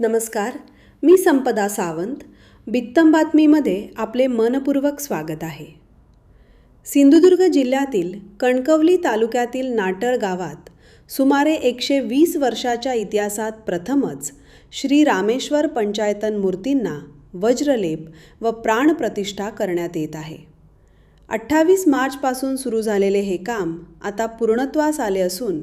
नमस्कार, मी संपदा सावंत. बित्तम बातमीमध्ये आपले मनपूर्वक स्वागत आहे. सिंधुदुर्ग जिल्ह्यातील कणकवली तालुक्यातील नाटळ गावात सुमारे 120 वर्षाच्या इतिहासात प्रथमच श्री रामेश्वर पंचायतन मूर्तींना वज्रलेप व प्राणप्रतिष्ठा करण्यात येत आहे. 28 मार्चपासून सुरू झालेले हे काम आता पूर्णत्वास आले असून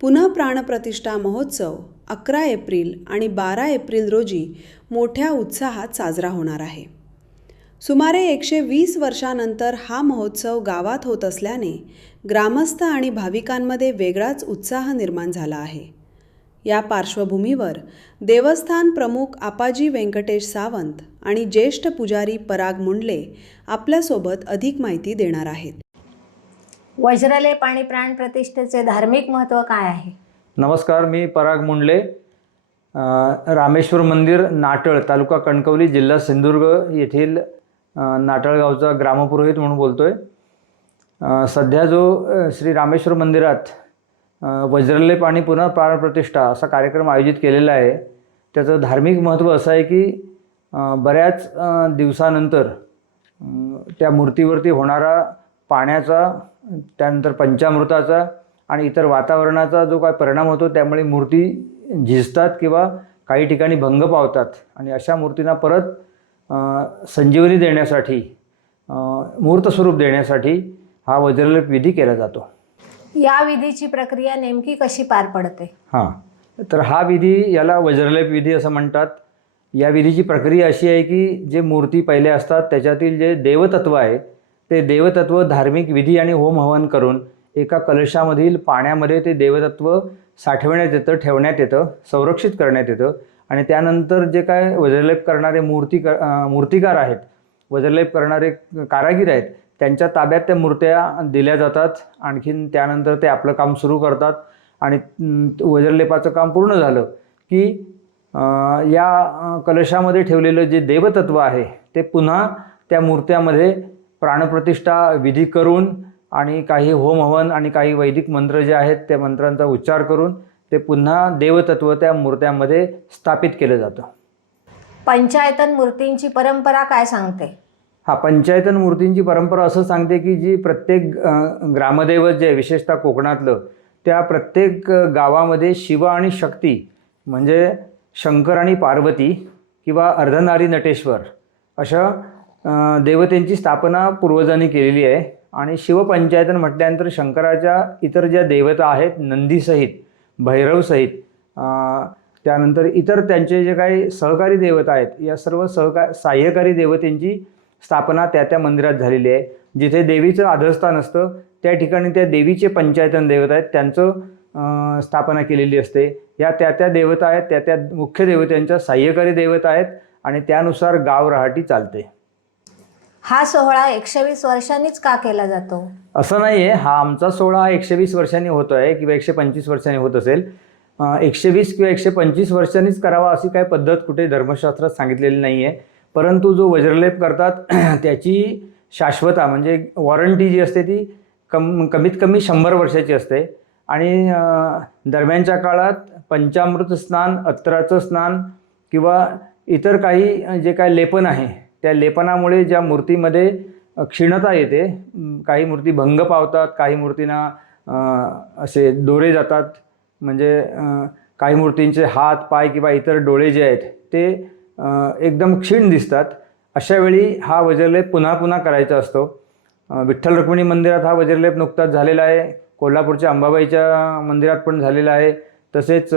पुनः प्राणप्रतिष्ठा महोत्सव 11 एप्रिल आणि 12 एप्रिल रोजी मोठ्या उत्साहात साजरा होणार आहे. सुमारे 120 वर्षांनंतर हा महोत्सव गावात होत असल्याने ग्रामस्थ आणि भाविकांमध्ये वेगळाच उत्साह निर्माण झाला आहे. या पार्श्वभूमीवर देवस्थान प्रमुख आपाजी व्यंकटेश सावंत आणि ज्येष्ठ पुजारी पराग मुंडले आपल्यासोबत अधिक माहिती देणार आहेत. वज्रलेप आणि प्राणप्रतिष्ठेचे धार्मिक महत्त्व काय आहे? नमस्कार, मी पराग मुंडले. रामेश्वर मंदिर नाटळ, तालुका कणकवली, जिल्हा सिंधुदुर्ग येथील नाटळ गावचा ग्रामपुरोहित म्हणून बोलतोय. सध्या जो श्री रामेश्वर मंदिरात वज्रलेप आणि पुन्हा प्राणप्रतिष्ठा असा कार्यक्रम आयोजित केलेला आहे, त्याचं धार्मिक महत्त्व असं आहे की बऱ्याच दिवसानंतर त्या मूर्तीवरती होणारा पाण्याचा, त्यानंतर पंचामृताचा आणि इतर वातावरणाचा जो काय परिणाम होतो, त्यामुळे मूर्ती झिजतात किंवा काही ठिकाणी भंग पावतात आणि अशा मूर्तींना परत संजीवनी देण्यासाठी, मूर्त स्वरूप देण्यासाठी हा वज्रलेप विधी केला जातो. या विधीची प्रक्रिया नेमकी कशी पार पडते? तर हा विधी, याला वज्रलेप विधी असं म्हणतात. या विधीची प्रक्रिया अशी आहे की जे मूर्ती पहिले असतात त्याच्यातील जे देवतत्व आहे, ते देवतत्व धार्मिक विधी आणि होम हवन करून एका कलशामधील पाण्यामध्ये ते देवतत्व साठवण्यात येतं, ठेवण्यात येतं, संरक्षित करण्यात येतं आणि त्यानंतर जे काय वज्रलेप करणारे मूर्तिकार आहेत, वज्रलेप करणारे कारागीर आहेत, त्यांच्या ताब्यात त्या मूर्त्या दिल्या जातात. आणखीन त्यानंतर ते आपलं काम सुरू करतात आणि वज्रलेपाचं काम पूर्ण झालं की या कलशामध्ये ठेवलेलं जे देवतत्व आहे ते पुन्हा त्या मूर्त्यामध्ये प्राणप्रतिष्ठा विधी करून आणि काही होम हवन आणि काही वैदिक मंत्र जे आहेत त्या मंत्रांचा उच्चार करून ते पुन्हा देवतत्व त्या मूर्त्यामध्ये स्थापित केलं जातं. पंचायतन मूर्तींची परंपरा काय सांगते? पंचायतन मूर्तींची परंपरा असं सांगते की जी प्रत्येक ग्रामदैवत जे विशेषतः कोकणातलं, त्या प्रत्येक गावामध्ये शिव आणि शक्ती म्हणजे शंकर आणि पार्वती किंवा अर्धनारी नटेश्वर अशा देवतेंची स्थापना पूर्वजांनी केलेली आहे. आणि शिवपंचायतन म्हटल्यानंतर शंकराच्या इतर ज्या देवता आहेत, नंदीसहित, भैरवसहित, त्यानंतर इतर त्यांचे जे काही सहकारी देवता आहेत, या सर्व सहाय्यकारी देवतेंची स्थापना त्या मंदिरात झालेली आहे. जिथे देवीचं आधारस्थान असतं त्या ठिकाणी त्या देवीचे पंचायतन देवता आहेत, त्यांचं स्थापना केलेली असते. या त्या देवता आहेत, त्या मुख्य देवतांच्या सहाय्यकारी देवता आहेत आणि त्यानुसार गाव रहाटी चालते. हा सोहळा 120 वर्षांनीच का केला जातो? असं नाही आहे. हा आमचा सोहळा 120 वर्षांनी होतो आहे किंवा 125 वर्षांनी होत असेल. 120 किंवा 125 वर्षांनीच करावा अशी काही पद्धत कुठे धर्मशास्त्रात सांगितलेली नाही आहे. परंतु जो वज्रलेप करतात त्याची शाश्वता म्हणजे वॉरंटी जी असते ती कमीत कमी 100 वर्षाची असते आणि दरम्यानच्या काळात पंचामृत स्नान, अत्तराचं स्नान किंवा इतर काही जे काय लेपन आहे, त्या लेपनामुळे ज्या मूर्तीमध्ये क्षीणता येते, काही मूर्ती भंग पावतात, काही मूर्तींना असे दोरे जातात, म्हणजे काही मूर्तींचे हात, पाय किंवा इतर डोळे जे आहेत ते एकदम क्षीण दिसतात. अशावेळी हा वज्रलेप पुन्हा पुन्हा करायचा असतो. विठ्ठल रुक्मिणी मंदिरात हा वज्रलेप नुकताच झालेला आहे. कोल्हापूरच्या अंबाबाईच्या मंदिरात पण झालेला आहे. तसेच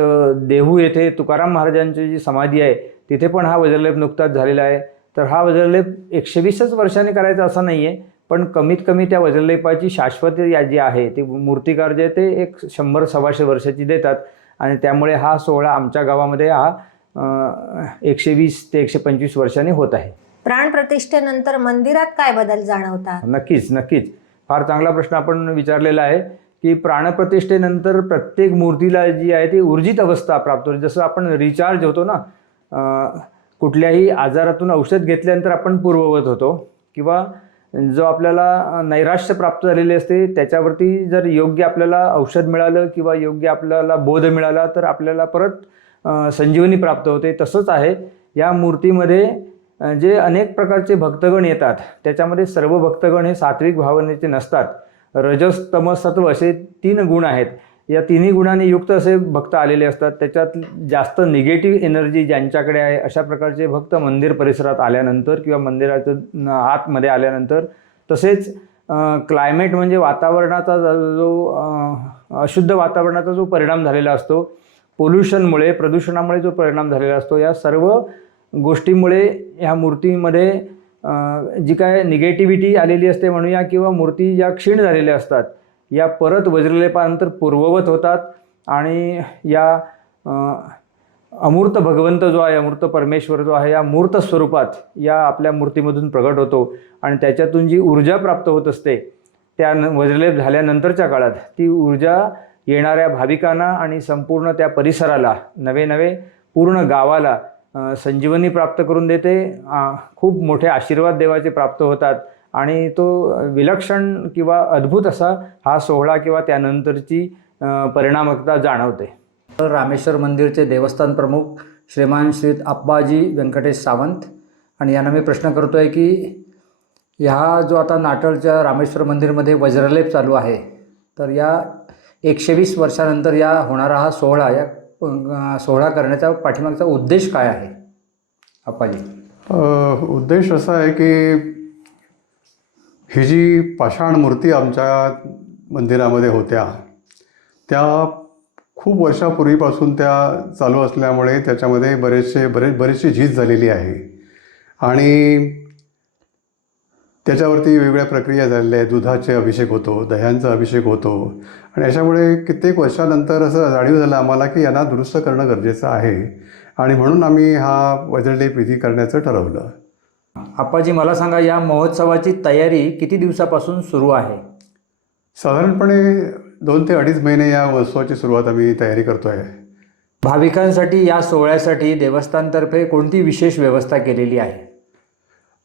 देहू येथे तुकाराम महाराजांची जी समाधी आहे तिथे पण हा वज्रलेप नुकताच झालेला आहे. तर हा वज्रलेप 120च वर्षांनी करायचा असा नाही आहे, पण कमीत कमी त्या वज्रलेपाची शाश्वती जी आहे ती मूर्तिकार जे ते 100-125 वर्षाची देतात आणि त्यामुळे हा सोहळा आमच्या गावामध्ये हा 120 ते 125 वर्षांनी होत आहे. प्राणप्रतिष्ठेनंतर मंदिरात काय बदल जाणवतात? नक्कीच फार चांगला प्रश्न आपण विचारलेला आहे की प्राणप्रतिष्ठेनंतर प्रत्येक मूर्तीला जी आहे ती ऊर्जित अवस्था प्राप्त होते. जसं आपण रिचार्ज होतो ना, कुठल्याही आजारातून औषध घेतल्यानंतर आपण पूर्ववत होतो किंवा जो आपल्याला नैराश्य प्राप्त झालेले असते त्याच्यावरती जर योग्य आपल्याला औषध मिळालं किंवा योग्य आपल्याला बोध मिळाला तर आपल्याला परत संजीवनी प्राप्त होते. तसंच आहे या मूर्तीमध्ये जे अनेक प्रकारचे भक्तगण येतात त्याच्यामध्ये सर्व भक्तगण हे सात्विक भावनेचे नसतात. रजस तमस सत्व असे 3 गुण आहेत. या तिन्ही गुणांनी युक्त असे भक्त आलेले असतात. त्याच्यात जास्त निगेटिव्ह एनर्जी ज्यांच्याकडे आहे अशा प्रकारचे भक्त मंदिर परिसरात आल्यानंतर किंवा मंदिराचं आतमध्ये आल्यानंतर, तसेच क्लायमेट म्हणजे वातावरणाचा जो अशुद्ध वातावरणाचा जो परिणाम झालेला असतो, पोल्युशनमुळे प्रदूषणामुळे जो परिणाम झालेला असतो, या सर्व गोष्टीमुळे ह्या मूर्तीमध्ये जी काय निगेटिव्हिटी आलेली असते म्हणूया किंवा मूर्ती ज्या क्षीण झालेल्या असतात या परत वज्रलेपानंतर पूर्ववत होतात आणि या अमूर्त भगवंत जो आहे, अमूर्त परमेश्वर जो आहे या मूर्त स्वरूपात या आपल्या मूर्तीमधून प्रगट होतो आणि त्याच्यातून जी ऊर्जा प्राप्त होत असते त्या वज्रलेप झाल्यानंतरच्या काळात ती ऊर्जा येणाऱ्या भाविकांना आणि संपूर्ण त्या परिसराला, नवे पूर्ण गावाला संजीवनी प्राप्त करून देते. खूप मोठे आशीर्वाद देवाचे प्राप्त होतात आणि तो विलक्षण किंवा अद्भुत असा हा सोहळा किंवा त्यानंतरची परिणामकता जाणवते. रामेश्वर मंदिरचे देवस्थान प्रमुख श्रीमान श्री अप्पाजी व्यंकटेश सावंत, आणि यांना मी प्रश्न करतो आहे की ह्या जो आता नाटळच्या रामेश्वर मंदिरमध्ये वज्रलेप चालू आहे, तर या 120 वर्षानंतर या होणारा हा सोहळा, या सोहळा करण्याचा पाठीमागचा उद्देश काय आहे अप्पाजी? उद्देश असा आहे की ही जी पाषाण मूर्ती आमच्या मंदिरामध्ये होत्या त्या खूप वर्षापूर्वीपासून त्या चालू असल्यामुळे त्याच्यामध्ये बरीचशी झीज झालेली आहे आणि त्याच्यावरती वेगवेगळ्या प्रक्रिया झालेल्या आहेत. दुधाचे अभिषेक होतो, दह्यांचा अभिषेक होतो आणि याच्यामुळे कित्येक वर्षानंतर असं जाणीव झालं आम्हाला की यांना दुरुस्त करणं गरजेचं आहे आणि म्हणून आम्ही हा वज्रलेप विधी करण्याचं ठरवलं. अप्पाजी, मला सांगा, या महोत्सवाची तयारी किती दिवसापासून सुरू आहे? साधारणपणे 2 ते 2.5 महिने या उत्सवाची सुरुवात आम्ही तयारी करतो आहे. भाविकांसाठी या सोहळ्यासाठी देवस्थानतर्फे कोणती विशेष व्यवस्था केलेली आहे?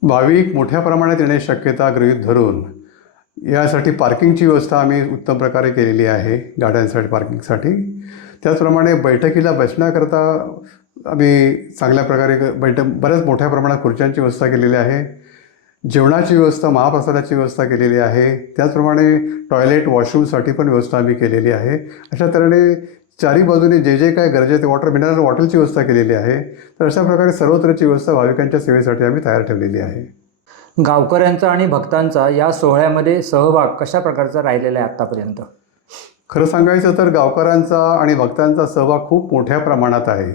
भाविक मोठ्या प्रमाणात येण्याची शक्यता गृहीत धरून यासाठी पार्किंगची व्यवस्था आम्ही उत्तम प्रकारे केलेली आहे, गाड्यांसाठी पार्किंगसाठी. त्याचप्रमाणे बैठकीला बसण्याकरता आम्ही चांगल्या प्रकारे बऱ्याच मोठ्या प्रमाणात खुर्च्यांची व्यवस्था केलेली आहे. जेवणाची व्यवस्था, महाप्रसादाची व्यवस्था केलेली आहे. त्याचप्रमाणे टॉयलेट, वॉशरूमसाठी पण व्यवस्था आम्ही केलेली आहे. अशा तऱ्हेने चारी बाजूने जे काय गरजेचे मिनरल वॉटरची व्यवस्था केलेली आहे. तर अशा प्रकारे सर्वत्रची व्यवस्था भाविकांच्या सेवेसाठी आम्ही तयार ठेवलेली आहे. गावकऱ्यांचा आणि भक्तांचा या सोहळ्यामध्ये सहभाग कशा प्रकारचा राहिलेला आहे आत्तापर्यंत? खरं सांगायचं तर गावकऱ्यांचा आणि भक्तांचा सहभाग खूप मोठ्या प्रमाणात आहे.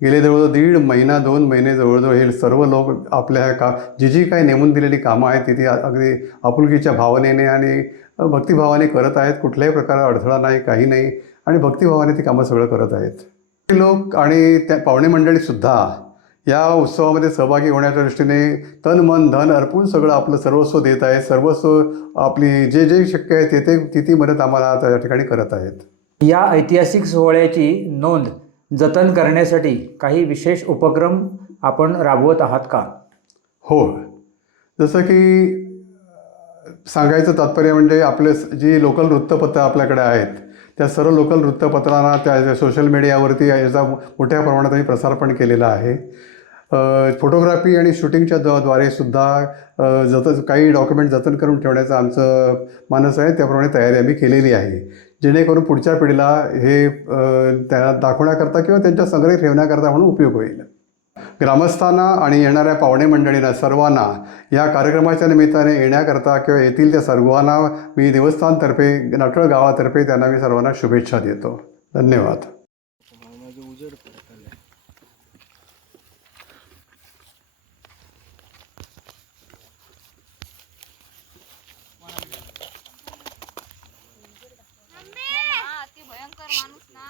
गेले जवळजवळ 1.5 महिना 2 महिने जवळजवळ हे सर्व लोक आपल्या जी काही नेमून दिलेली कामं आहेत तिथे अगदी आपुलकीच्या भावनेने आणि भक्तिभावाने करत आहेत. कुठल्याही प्रकारचा अडथळा नाही, काही नाही, आणि भक्तिभावाने ती कामं सगळं करत आहेत. लोक आणि त्या पाहुणे मंडळीसुद्धा या उत्सवामध्ये सहभागी होण्याच्या दृष्टीने तन मन धन अर्पून सगळं आपलं सर्वस्व देत आहेत. सर्वस्व आपली जे शक्य आहे ती मदत आम्हाला त्या ठिकाणी करत आहेत. या ऐतिहासिक सोहळ्याची नोंद जतन करण्यासाठी काही विशेष उपक्रम आपण राबवत आहात का? हो, जसं की सांगायचं तात्पर्य म्हणजे आपले जी लोकल वृत्तपत्र आपल्याकडे आहेत त्या सर्व लोकल वृत्तपत्रांना त्या सोशल मीडियावरती याचा मोठ्या प्रमाणात आम्ही प्रसार पण केलेला आहे. फोटोग्राफी आणि शूटिंगच्या द्वारे सुद्धा काही डॉक्युमेंट जतन करून ठेवण्याचं आमचं मानस आहे. त्याप्रमाणे तयारी आम्ही केलेली आहे, जेणेकरून पुढच्या पिढीला हे त्यांना दाखवण्याकरता किंवा त्यांच्या संग्रह ठेवण्याकरता म्हणून उपयोग होईल. ग्रामस्थांना आणि येणाऱ्या पाहुणे मंडळींना सर्वांना या कार्यक्रमाच्या निमित्ताने येण्याकरता किंवा येथील त्या सर्वांना मी देवस्थानतर्फे, नाटळ गावातर्फे त्यांना मी सर्वांना शुभेच्छा देतो. धन्यवाद. भयंकर माणूस ना